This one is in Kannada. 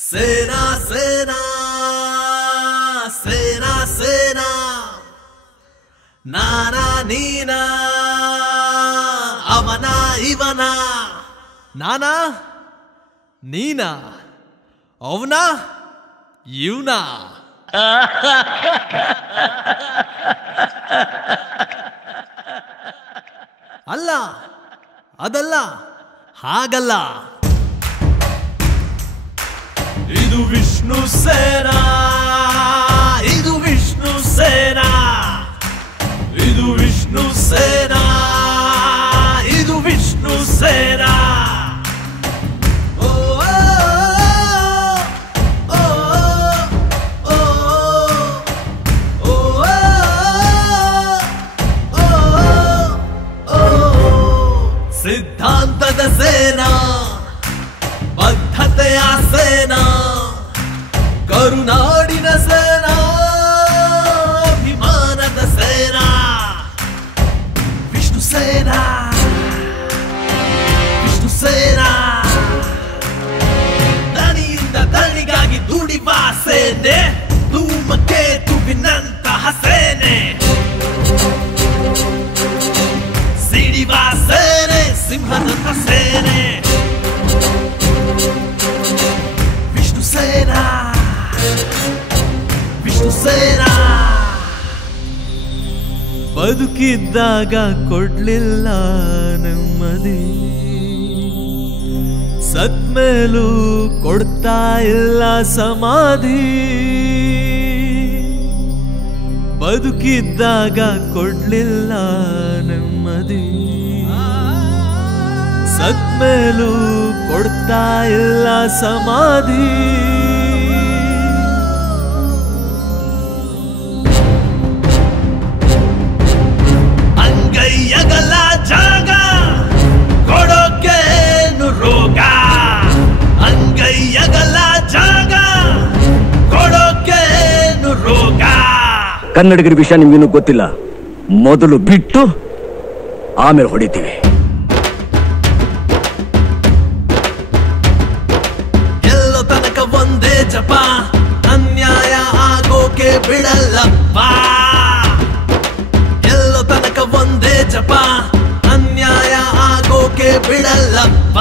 ಸೇನಾ ಸೇನಾ ಸೇನಾ ಸೇನಾ ನಾನಾ ನೀನಾ ಅವನ ಇವನ ನಾನಾ ನೀನಾ ಅವನ ಇವನ ಅಲ್ಲ ಅದಲ್ಲ ಹಾಗಲ್ಲ ಇದು ವಿಷ್ಣು ಸೇನಾ ಇದು ವಿಷ್ಣು ಸೇನಾ ಇದು ವಿಷ್ಣು ಸೇನಾ ಇದು ವಿಷ್ಣು ಸೇನಾ ಸಿದ್ಧಾಂತದ ಸೇನಾ ಬದ್ಧತೆಯ ಸೇನಾ ಕರುನಾಡಿನ ಸೇನಾ ಅಭಿಮಾನದ ಸೇನಾ ವಿಷ್ಣು ಸೇನಾ ವಿಷ್ಣು ಸೇನಾ ದನಿಯಿಂದ ದನಿಗಾಗಿ ದುಡಿವ ಸೇನೆ ಧೂಮಕೇತುವಿನಂತಹ ಸೇನೆ ಸಿಡಿವ ಸೇನೆ ಸಿಂಹದಂತ ಸೇನೆ ವಿಷ್ಣು ಸೇನಾ ವಿಷ್ಣು ಸೇನಾ ಬದುಕಿದ್ದಾಗ ಕೊಡ್ಲಿಲ್ಲ ನೆಮ್ಮದಿ ಸತ್ಮೇಲೂ ಕೊಡ್ತಾ ಇಲ್ಲ ಸಮಾಧಿ ಬದುಕಿದ್ದಾಗ ಕೊಡ್ಲಿಲ್ಲ ನೆಮ್ಮದಿ ಸತ್ಮೇಲೂ ಕೊಡ್ತಾ ಇಲ್ಲ ಸಮಾಧಿ ಅಂಗೈಯಗಲ ಜಾಗ ಕೊಡೋಕೇನು ರೋಗ ಅಂಗೈಯಗಲ ಜಾಗ ಕೊಡೋಕೇನು ರೋಗ ಕನ್ನಡಿಗರ ವಿಷಯ ನಿಮ್ಗಿನ್ನೂ ಗೊತ್ತಿಲ್ಲ ಮೊದಲು ಬಿಟ್ಟು ಆಮೇಲೆ ಹೊಡಿತೀವಿ ಎಲ್ಲೋ ತನಕ ಒಂದೇ ಜಪ ಅನ್ಯಾಯ ಆಗೋಕೆ ಬಿಡಲ್ಲಪ್ಪ ಎಲ್ಲೋ ತನಕ ಒಂದೇ ಜಪ ಅನ್ಯಾಯ ಆಗೋಕೆ ಬಿಡಲ್ಲಪ್ಪ